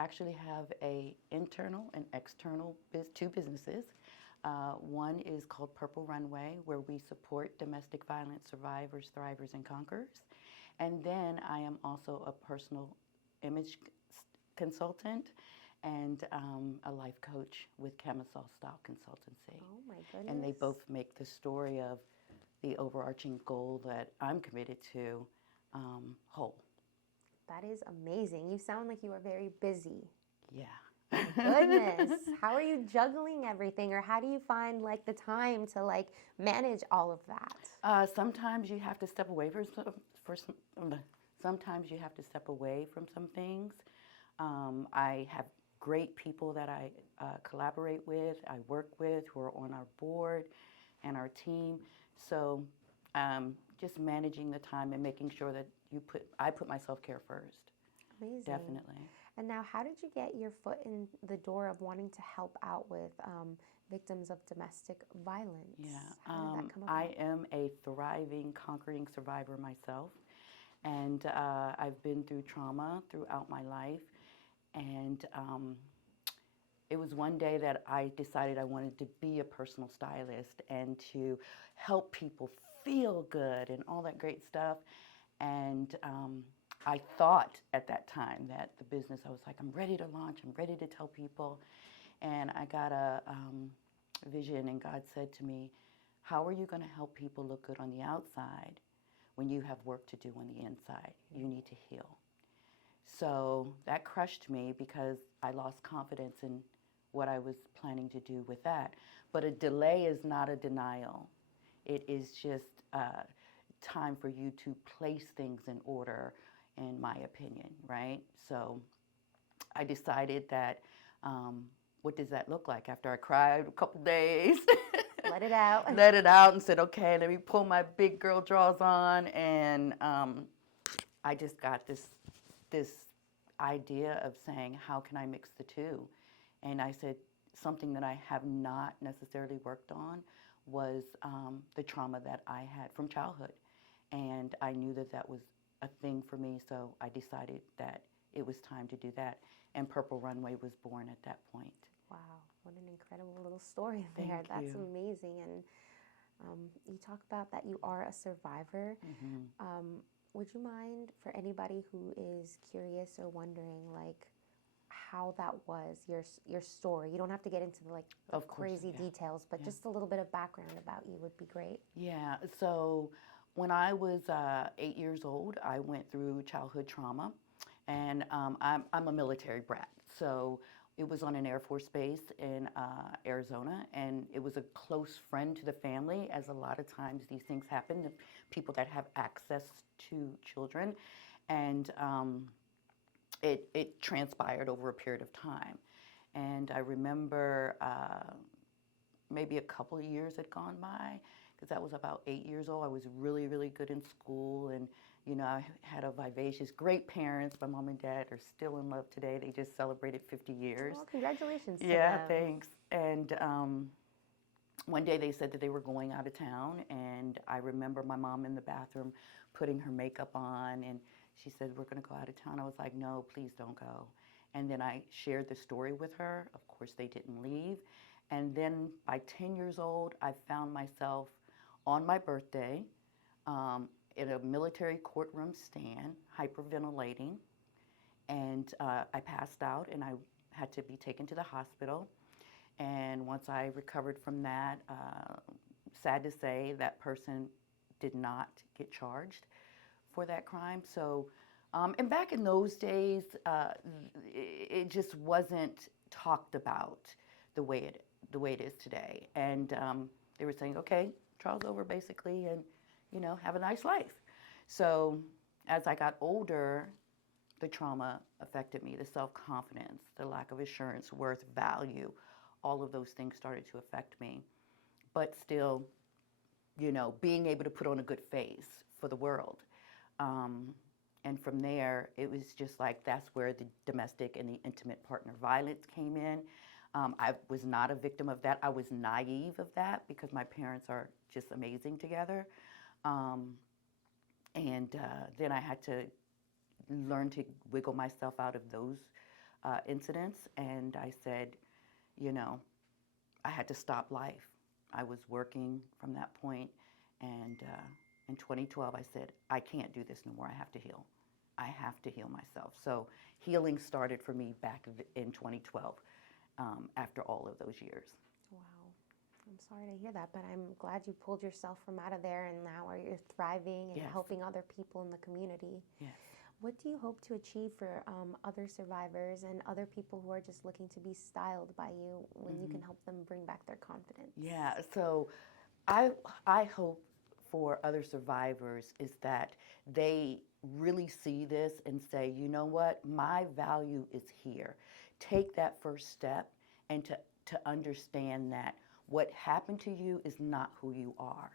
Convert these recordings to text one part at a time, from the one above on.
actually have a internal and external two businesses. One is called Purple Runway, where we support domestic violence survivors, thrivers, and conquerors. And then I am also a personal image consultant and a life coach with Camisole Style Consultancy. Oh my goodness. And they both make the story of the overarching goal that I'm committed to whole. That is amazing. You sound like you are very busy. Yeah. My goodness. How are you juggling everything, or how do you find like the time to like manage all of that? Sometimes you have to step away sometimes you have to step away from some things. I have great people that I collaborate with, I work with, who are on our board and our team. So just managing the time and making sure that I put my self-care first. Amazing. Definitely. And now, how did you get your foot in the door of wanting to help out with victims of domestic violence? Yeah, How did that come about? I am a thriving, conquering survivor myself, and I've been through trauma throughout my life, and it was one day that I decided I wanted to be a personal stylist and to help people feel good and all that great stuff. And I thought at that time that the business, I was like, I'm ready to launch, I'm ready to tell people. And I got a vision, and God said to me, how are you going to help people look good on the outside when you have work to do on the inside? You need to heal. So that crushed me because I lost confidence in what I was planning to do with that. But a delay is not a denial. It is just time for you to place things in order, in my opinion, right? So I decided that, what does that look like? After I cried a couple days, Let it out. let it out and said, okay, let me pull my big girl drawers on. And I just got this idea of saying, how can I mix the two? And I said, something that I have not necessarily worked on was the trauma that I had from childhood. And I knew that that was a thing for me, so I decided that it was time to do that. And Purple Runway was born at that point. Wow, what an incredible little story there. Thank That's you. amazing. And you talk about that you are a survivor. Would you mind, for anybody who is curious or wondering, like, how that was, your story? You don't have to get into the Of course, crazy yeah. details, but just a little bit of background about you would be great. Yeah, so when I was 8 years old, I went through childhood trauma, and I'm a military brat. So it was on an Air Force base in Arizona, and it was a close friend to the family, as a lot of times these things happen to people that have access to children. And it transpired over a period of time. And I remember maybe a couple of years had gone by, because that was about 8 years old. I was really, really good in school, and I had a vivacious, great parents. My mom and dad are still in love today. They just celebrated 50 years. Well, congratulations to Yeah, them. thanks. And one day they said that they were going out of town, and I remember my mom in the bathroom putting her makeup on, and she said, we're going to go out of town. I was like, no, please don't go. And then I shared the story with her. Of course, they didn't leave. And then by 10 years old, I found myself on my birthday in a military courtroom stand, hyperventilating. And I passed out, and I had to be taken to the hospital. And once I recovered from that, sad to say, that person did not get charged for that crime. So, and back in those days, it just wasn't talked about the way it is today. And they were saying, okay, trial's over basically, and have a nice life. So as I got older, the trauma affected me, the self-confidence, the lack of assurance, worth, value, all of those things started to affect me. But still, being able to put on a good face for the world. And from there, it was just like, that's where the domestic and the intimate partner violence came in. I was not a victim of that. I was naive of that because my parents are just amazing together. And then I had to learn to wiggle myself out of those incidents, and I said, you know, I had to stop life. I was working from that point, and in 2012, I said, I can't do this no more. I have to heal. I have to heal myself. So healing started for me back in 2012, after all of those years. Wow. I'm sorry to hear that, but I'm glad you pulled yourself from out of there and now you're thriving and Yes. helping other people in the community. Yes. What do you hope to achieve for other survivors and other people who are just looking to be styled by you when you can help them bring back their confidence? Yeah, so I hope for other survivors is that they really see this and say, you know what, my value is here. Take that first step and to understand that what happened to you is not who you are.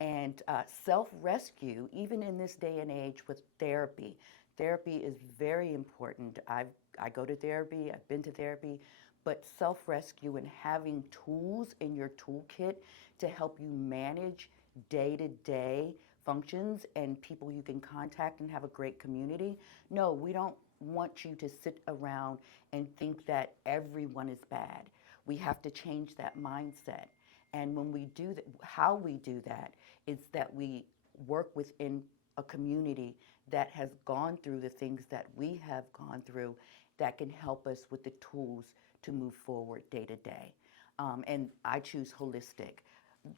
And self-rescue, even in this day and age with therapy, therapy is very important. I go to therapy, I've been to therapy, but self-rescue and having tools in your toolkit to help you manage day-to-day functions and people you can contact and have a great community. No, we don't want you to sit around and think that everyone is bad. We have to change that mindset. And when we do that, how we do that is that we work within a community that has gone through the things that we have gone through that can help us with the tools to move forward day to day. And I choose holistic.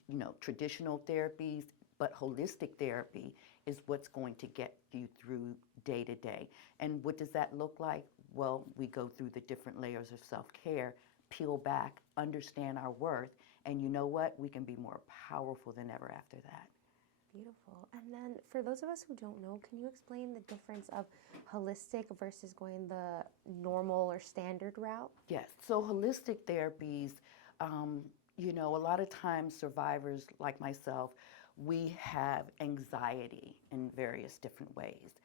You know, traditional therapies, but holistic therapy is what's going to get you through day to day. And what does that look like? Well, we go through the different layers of self-care, peel back, understand our worth, and you know what? We can be more powerful than ever after that. Beautiful. And then for those of us who don't know, can you explain the difference of holistic versus going the normal or standard route? Yes. So holistic therapies, you know, a lot of times survivors like myself, we have anxiety in various different ways.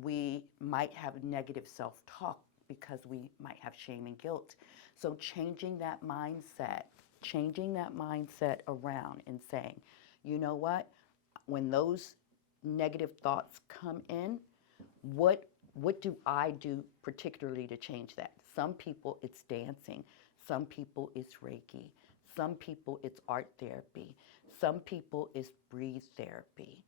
We might have negative self-talk because we might have shame and guilt. So changing that mindset around and saying, you know what, when those negative thoughts come in, what do I do particularly to change that? Some people it's dancing, some people it's Reiki, some people it's art therapy, some people it's breathe therapy.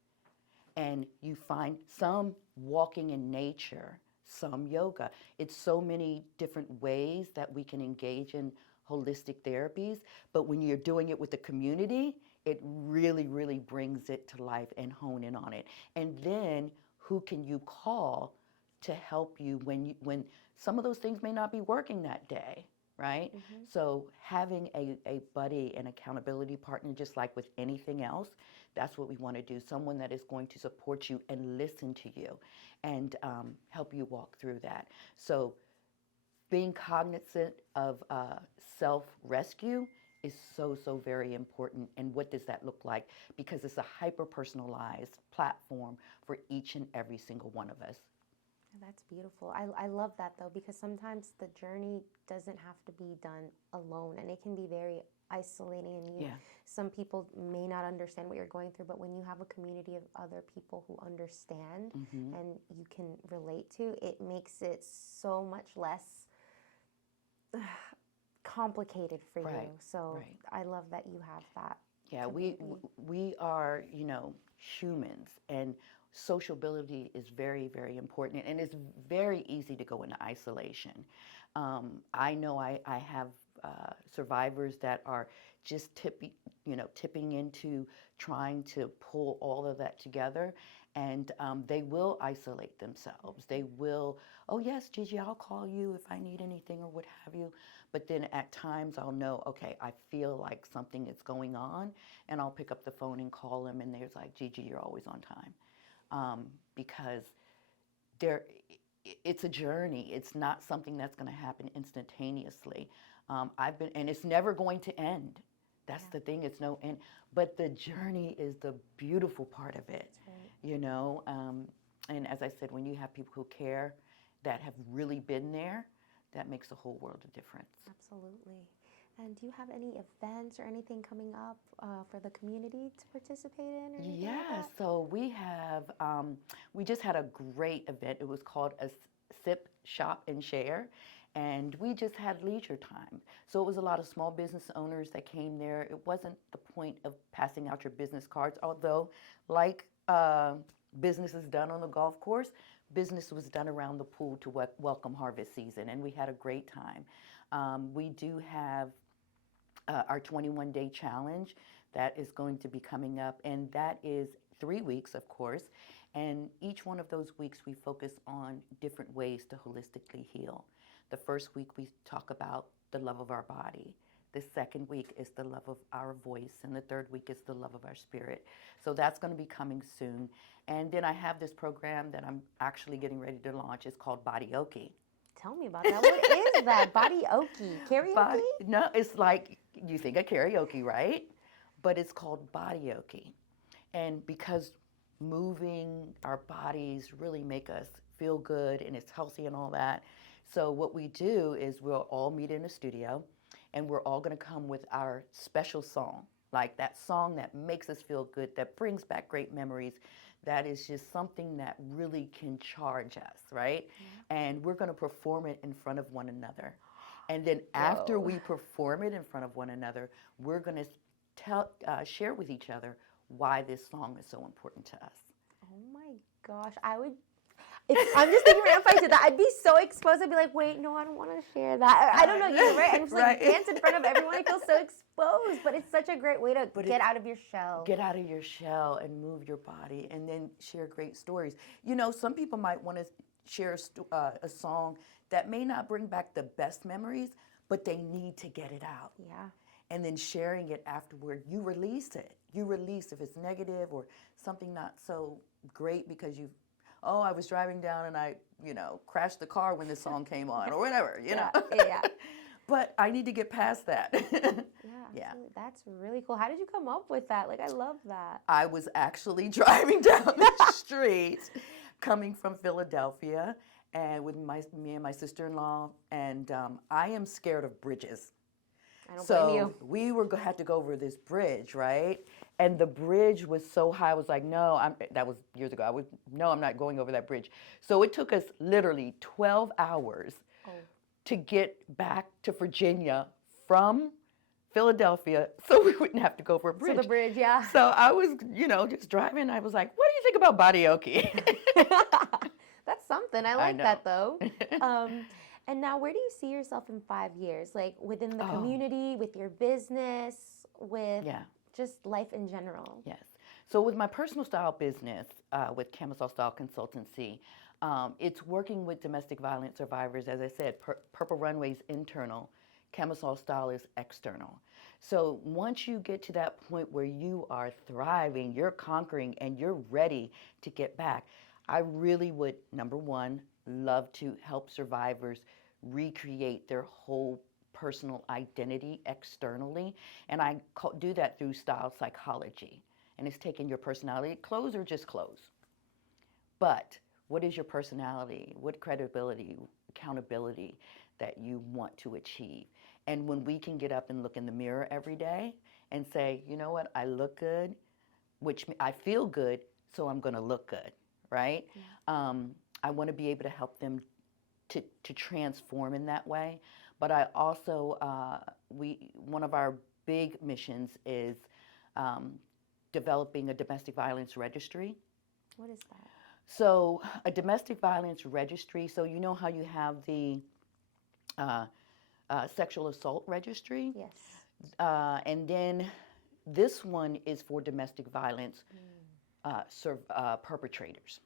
And you find some walking in nature, some yoga. It's so many different ways that we can engage in holistic therapies, but when you're doing it with the community, it really, really brings it to life and hone in on it. And then who can you call to help you when some of those things may not be working that day, right? Mm-hmm. So having a buddy, an accountability partner, just like with anything else, that's what we want to do. Someone that is going to support you and listen to you and help you walk through that. So being cognizant of self-rescue is so very important. And what does that look like? Because it's a hyper-personalized platform for each and every single one of us. That's beautiful. I love that though, because sometimes the journey doesn't have to be done alone and it can be very isolating and some people may not understand what you're going through, but when you have a community of other people who understand and you can relate to, it makes it so much less complicated for you. So I love that you have that. Yeah, we are, you know, humans, and sociability is very important, and it's very easy to go into isolation. I know I have survivors that are just tipping into trying to pull all of that together, and they will isolate themselves. They will, oh yes, Gigi, I'll call you if I need anything or what have you. But then at times I'll know, okay, I feel like something is going on, and I'll pick up the phone and call them, and there's like, Gigi, you're always on time. Because it's a journey. It's not something that's going to happen instantaneously. And it's never going to end. That's the thing, it's no end. But the journey is the beautiful part of it, you know? And as I said, when you have people who care, that have really been there, that makes a whole world of difference. Absolutely. And do you have any events or anything coming up for the community to participate in? Or So we have, we just had a great event. It was called sip, shop, and share. And we just had leisure time. So it was a lot of small business owners that came there. It wasn't the point of passing out your business cards, although, like business is done on the golf course, business was done around the pool to welcome harvest season, and we had a great time. We do have our 21-day challenge that is going to be coming up, and that is 3 weeks, of course. And each one of those weeks, we focus on different ways to holistically heal. The first week, we talk about the love of our body. The second week is the love of our voice, and the third week is the love of our spirit. So that's going to be coming soon. And then I have this program that I'm actually getting ready to launch. It's called Bodyoke. Tell me about that. What is that? Bodyoke? Karaoke? No, it's like, you think of karaoke, right? But it's called Bodyoke. And because moving our bodies really make us feel good and it's healthy and all that. So what we do is we'll all meet in a studio and we're all going to come with our special song, like that song that makes us feel good, that brings back great memories, that is just something that really can charge us, right? Mm-hmm. And we're going to perform it in front of one another. And then after we perform it in front of one another, we're going to share with each other why this song is so important to us. Oh my gosh, I'm just thinking if I did that, I'd be so exposed. I'd be like, wait, no, I don't want to share that. I don't know, you're right? I'm just like dance in front of everyone. I feel so exposed, but it's such a great way to get out of your shell. Get out of your shell and move your body and then share great stories. You know, some people might want to share a song that may not bring back the best memories, but they need to get it out. Yeah. And then sharing it afterward, you release it. You release if it's negative or something not so great because I was driving down and I, crashed the car when this song came on or whatever, you know. Yeah. But I need to get past that. Yeah. That's really cool. How did you come up with that? Like, I love that. I was actually driving down the street coming from Philadelphia and with me and my sister-in-law, and I am scared of bridges. I don't blame you. We had to go over this bridge, right? And the bridge was so high. I was like, that was years ago. I'm not going over that bridge. So it took us literally 12 hours to get back to Virginia from Philadelphia so we wouldn't have to go over a bridge. So the bridge, yeah. So I was, just driving. I was like, what do you think about Bodyoke? That's something. I like that, though. And now, where do you see yourself in 5 years? Like, within the community, with your business, with just life in general? Yes. So with my personal style business, with Camisole Style Consultancy, it's working with domestic violence survivors. As I said, Purple Runway is internal. Camisole Style is external. So once you get to that point where you are thriving, you're conquering, and you're ready to get back, I really would, number one, love to help survivors recreate their whole personal identity externally. And I do that through style psychology. And it's taking your personality. Clothes are just clothes. But what is your personality? What credibility, accountability that you want to achieve? And when we can get up and look in the mirror every day and say, you know what, I look good, which I feel good, so I'm going to look good, right? Yeah. I want to be able to help them to transform in that way. But I also, one of our big missions is developing a domestic violence registry. What is that? So a domestic violence registry, so you know how you have the sexual assault registry? Yes. And then this one is for domestic violence perpetrators.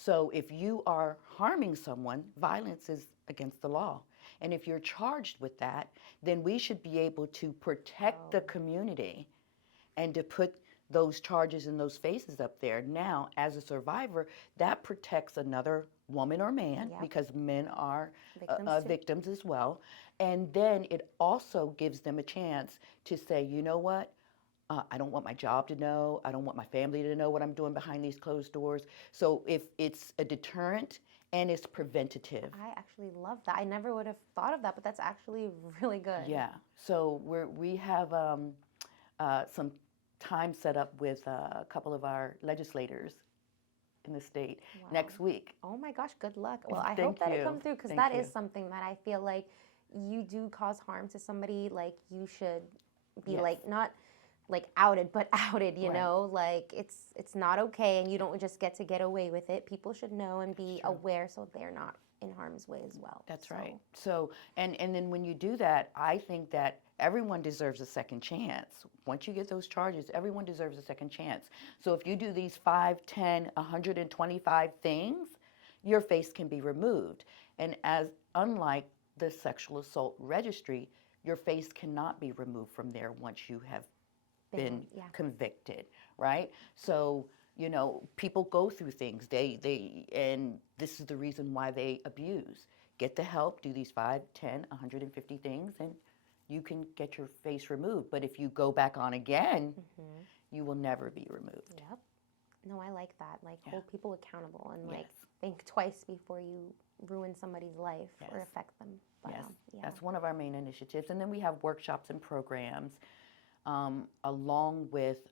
So if you are harming someone, violence is against the law. And if you're charged with that, then we should be able to protect the community and to put those charges and those faces up there. Now, as a survivor, that protects another woman or man, because men are victims as well. And then it also gives them a chance to say, you know what? I don't want my job to know. I don't want my family to know what I'm doing behind these closed doors. So if it's a deterrent and it's preventative. I actually love that. I never would have thought of that, but that's actually really good. Yeah. So we have some time set up with a couple of our legislators in the state Wow. next week. Oh my gosh, good luck. Well, I hope Thank that it you. comes through, because Thank that you. is something that I feel like you do cause harm to somebody, like you should be Yes. like not like outed, but outed, you Right. know, like it's not okay, and you don't just get away with it. People should know and be true. aware so they're not in harm's way as well. That's So, right. So, and then when you do that, I think that everyone deserves a second chance. Once you get those charges, everyone deserves a second chance. So if you do these 5, 10, 125 things, your face can be removed. And as unlike the sexual assault registry, your face cannot be removed from there once you have been yeah. convicted, right? So, you know, people go through things. And this is the reason why they abuse. Get the help, do these 5, 10, 150 things, and you can get your face removed. But if you go back on again, you will never be removed. Yep. No, I like that. Like, Yeah. hold people accountable and like Yes. think twice before you ruin somebody's life or Yes. affect them. But, Yes, yeah. that's one of our main initiatives. And then we have workshops and programs, along with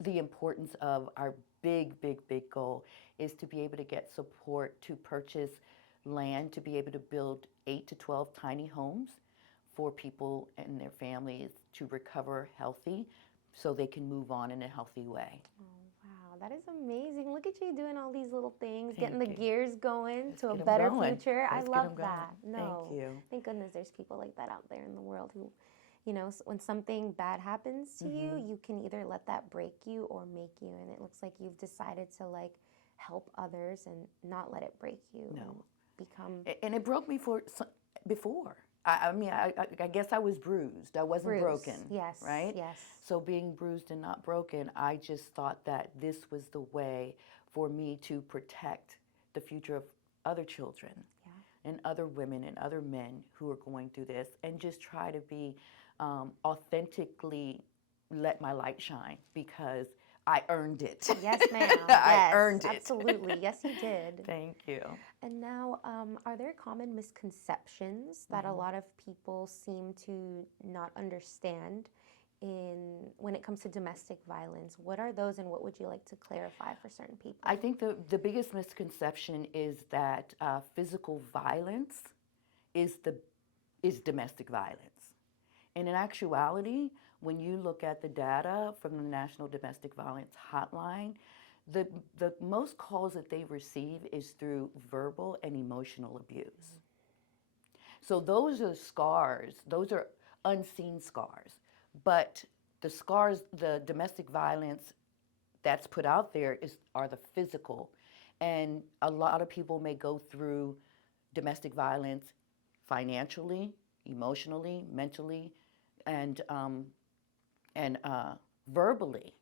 the importance of our big, big, big goal is to be able to get support to purchase land to be able to build 8 to 12 tiny homes for people and their families to recover healthy so they can move on in a healthy way. Oh, wow, that is amazing. Look at you doing all these little things, getting Thank the you. gears going Let's to a get 'em better going. future. I Let's get love 'em going. that. No, Thank you. thank goodness there's people like that out there in the world who, you know, when something bad happens to you, you can either let that break you or make you. And it looks like you've decided to like help others and not let it break you. No. And become And it broke me before. I mean, I guess I was bruised. I wasn't bruised. broken. Yes. Right? Yes. So being bruised and not broken, I just thought that this was the way for me to protect the future of other children and other women and other men who are going through this, and just try to be authentically let my light shine because I earned it. Yes, ma'am. I Yes, earned it. absolutely. Yes, you did. Thank you. And now, are there common misconceptions that a lot of people seem to not understand when it comes to domestic violence? What are those, and what would you like to clarify for certain people? I think the biggest misconception is that physical violence is domestic violence. And in actuality, when you look at the data from the National Domestic Violence Hotline, the most calls that they receive is through verbal and emotional abuse. So those are scars, those are unseen scars. But the scars, the domestic violence that's put out there are the physical. And a lot of people may go through domestic violence financially, emotionally, mentally, and verbally.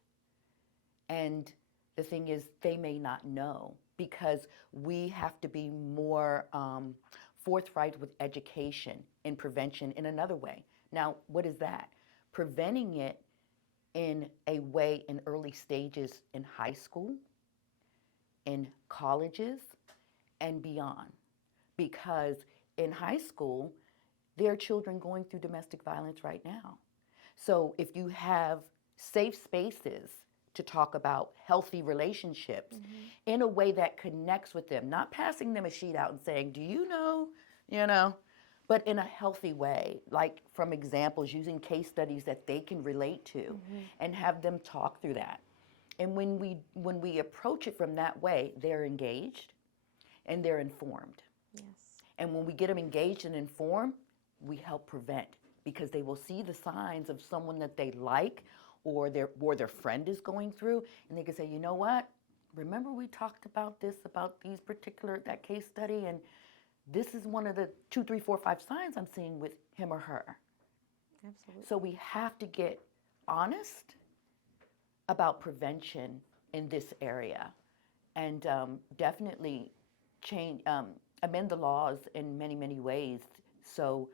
And the thing is, they may not know because we have to be more forthright with education and prevention in another way. Now, what is that? Preventing it in a way in early stages in high school, in colleges, and beyond. Because in high school, there are children going through domestic violence right now. So if you have safe spaces to talk about healthy relationships in a way that connects with them, not passing them a sheet out and saying, do you know, but in a healthy way, like from examples, using case studies that they can relate to and have them talk through that. And when we approach it from that way, they're engaged and they're informed. Yes. And when we get them engaged and informed, we help prevent, because they will see the signs of someone that they like or their friend is going through, and they can say, you know what? Remember we talked about that case study, and this is one of the 2, 3, 4, 5 signs I'm seeing with him or her. Absolutely. So we have to get honest about prevention in this area, and definitely amend the laws in many, many ways so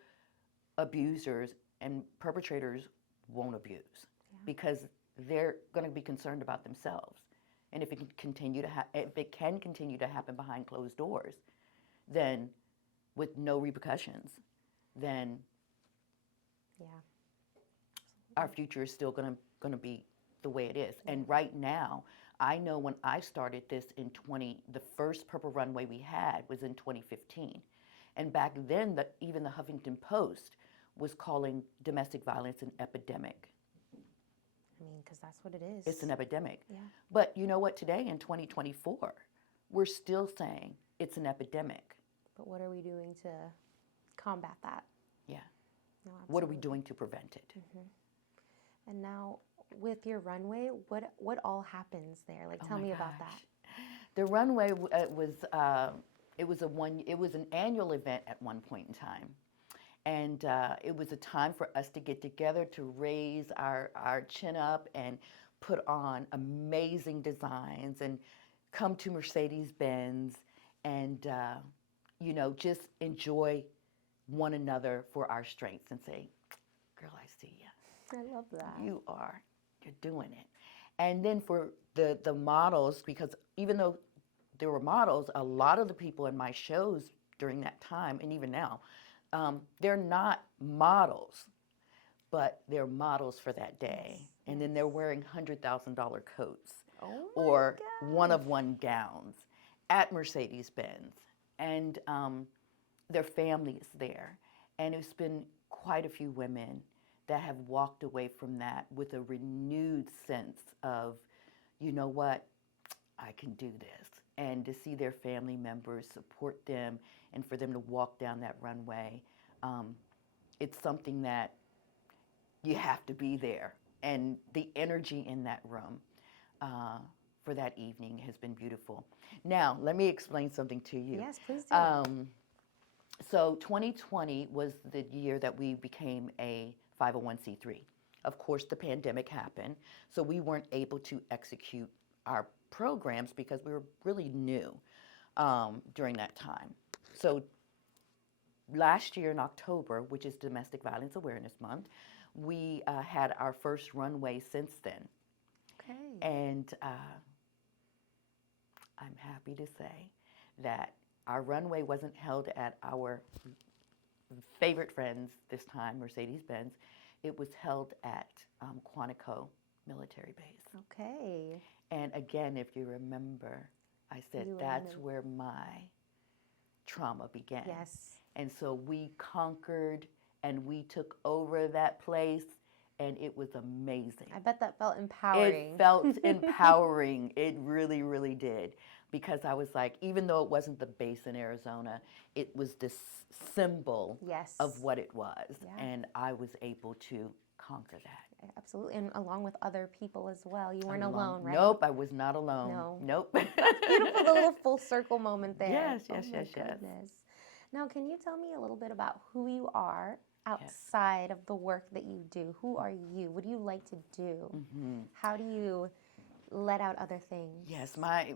abusers and perpetrators won't abuse, because they're going to be concerned about themselves. And if it can continue to happen behind closed doors, then with no repercussions, then our future is still going to be the way it is. And right now, I know when I started this the first Purple Runway we had was in 2015. And back then, even the Huffington Post was calling domestic violence an epidemic. I mean, because that's what it is. It's an epidemic. Yeah. But you know what? Today in 2024, we're still saying it's an epidemic. But what are we doing to combat that? Yeah. No, What are we absolutely. doing to prevent it? And now with your runway, what all happens there? Like, tell my me about gosh. that. The runway it was an annual event at one point in time. And it was a time for us to get together to raise our chin up and put on amazing designs and come to Mercedes-Benz and, just enjoy one another for our strengths and say, girl, I see you. I love that. You're doing it. And then for the models, because even though there were models, a lot of the people in my shows during that time, and even now, they're not models, but they're models for that day. Yes, And then they're wearing $100,000 coats Oh or my one-of-one gowns at Mercedes-Benz. And their family is there. And it's been quite a few women that have walked away from that with a renewed sense of, you know what, I can do this. And to see their family members support them and for them to walk down that runway, it's something that you have to be there. And the energy in that room for that evening has been beautiful. Now, let me explain something to you. Yes, please do. So 2020 was the year that we became a 501c3. Of course, the pandemic happened, so we weren't able to execute our programs because we were really new during that time. So last year in October, which is Domestic Violence Awareness Month, we had our first runway since then. Okay. And I'm happy to say that our runway wasn't held at our favorite friends this time, Mercedes-Benz. It was held at Quantico Military Base. Okay. And again, if you remember, I said You that's remember. where my trauma began. Yes. And so we conquered and we took over that place, and it was amazing. I bet that felt empowering. It felt empowering. It really, really did. Because I was like, even though it wasn't the base in Arizona, it was this symbol Yes. of what it was. Yeah. And I was able to conquer that. Absolutely. And along with other people as well. You weren't alone, right? Nope, I was not alone. No. Nope. That's beautiful, the little full circle moment there. Yes, Oh yes, my yes, yes. goodness. Now, can you tell me a little bit about who you are outside of the work that you do? Who are you? What do you like to do? Mm-hmm. How do you let out other things? Yes, my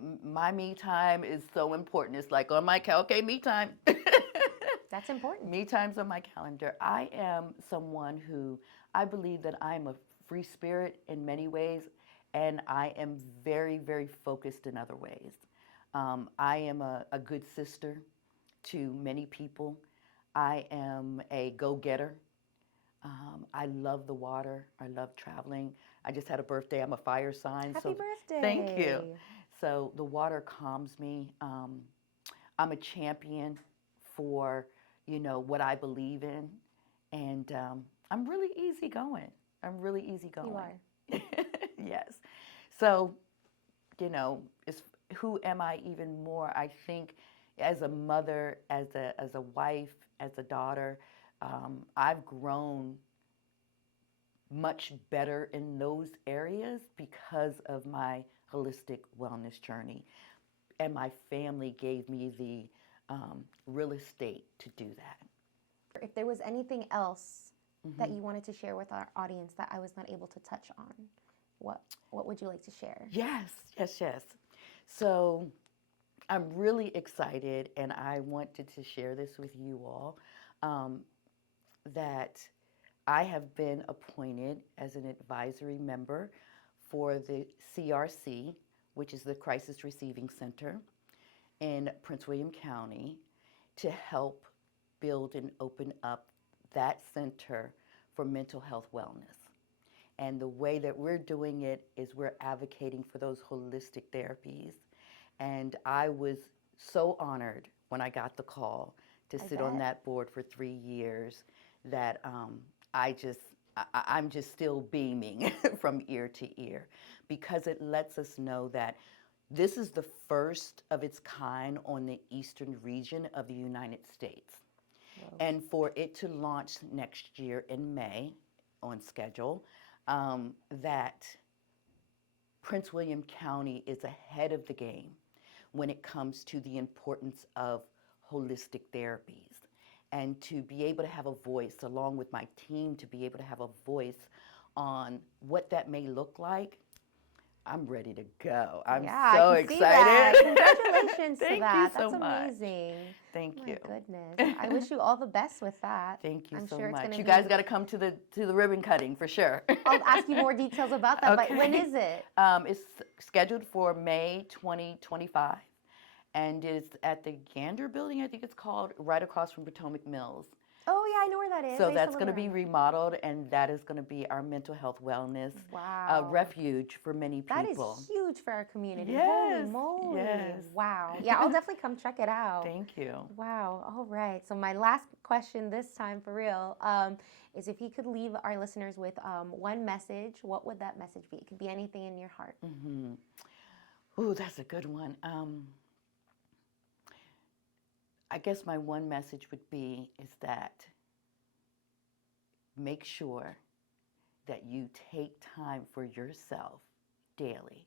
me time is so important. It's like on my okay, me time. That's important. Me time's on my calendar. I am someone who I believe that I'm a free spirit in many ways, and I am very, very focused in other ways. I am a good sister to many people. I am a go-getter. I love the water. I love traveling. I just had a birthday. I'm a fire sign. Happy birthday. Thank you. So the water calms me. I'm a champion for, what I believe in. And I'm really easygoing. You are. Yes. So, who am I even more? I think as a mother, as a wife, as a daughter, I've grown much better in those areas because of my holistic wellness journey. And my family gave me the real estate to do that. If there was anything else that you wanted to share with our audience that I was not able to touch on, what would you like to share? Yes. So I'm really excited, and I wanted to share this with you all, that I have been appointed as an advisory member for the CRC, which is the Crisis Receiving Center in Prince William County, to help build and open up that center for mental health wellness. And the way that we're doing it is we're advocating for those holistic therapies. And I was so honored when I got the call to sit on that board for 3 years that I'm just still beaming from ear to ear, because it lets us know that this is the first of its kind on the eastern region of the United States. Whoa. And for it to launch next year in May on schedule, that Prince William County is ahead of the game when it comes to the importance of holistic therapies. And to be able to have a voice, along with my team, to be able to have a voice on what that may look like, I'm ready to go. I'm so excited. That. Congratulations to Thank that. you so That's much. amazing. Thank you. My goodness. I wish you all the best with that. Thank you I'm so sure it's much. gonna You be... guys got to come to the ribbon cutting for sure. I'll ask you more details about that, Okay. but when is it? It's scheduled for May 2025, and it's at the Gander Building, I think it's called, right across from Potomac Mills. Oh, yeah, I know where that is. So that's going to be remodeled, and that is going to be our mental health wellness refuge for many people. That is huge for our community. Yes. Holy moly. Yes. Wow. Yeah, I'll definitely come check it out. Thank you. Wow. All right. So my last question this time, for real, is if you could leave our listeners with one message, what would that message be? It could be anything in your heart. Mm-hmm. Ooh, that's a good one. I guess my one message would be is that make sure that you take time for yourself daily,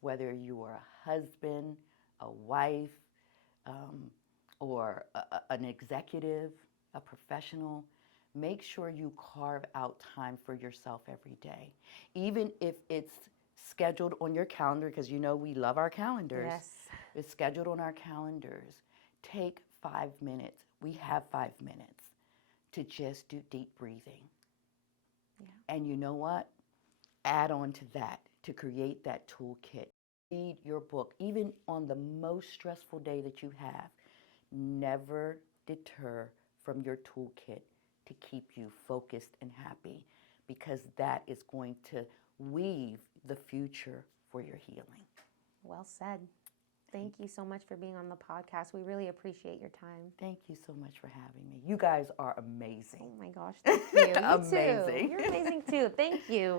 whether you are a husband, a wife, or an executive, a professional. Make sure you carve out time for yourself every day, even if it's scheduled on your calendar, because you know we love our calendars. Yes. It's scheduled on our calendars. Take 5 minutes. We have 5 minutes to just do deep breathing. Yeah. And you know what? Add on to that to create that toolkit. Read your book. Even on the most stressful day that you have, never deter from your toolkit to keep you focused and happy, because that is going to weave the future for your healing. Well said. Thank you so much for being on the podcast. We really appreciate your time. Thank you so much for having me. You guys are amazing. Oh my gosh, thank you. You Amazing. too. You're amazing too. Thank you.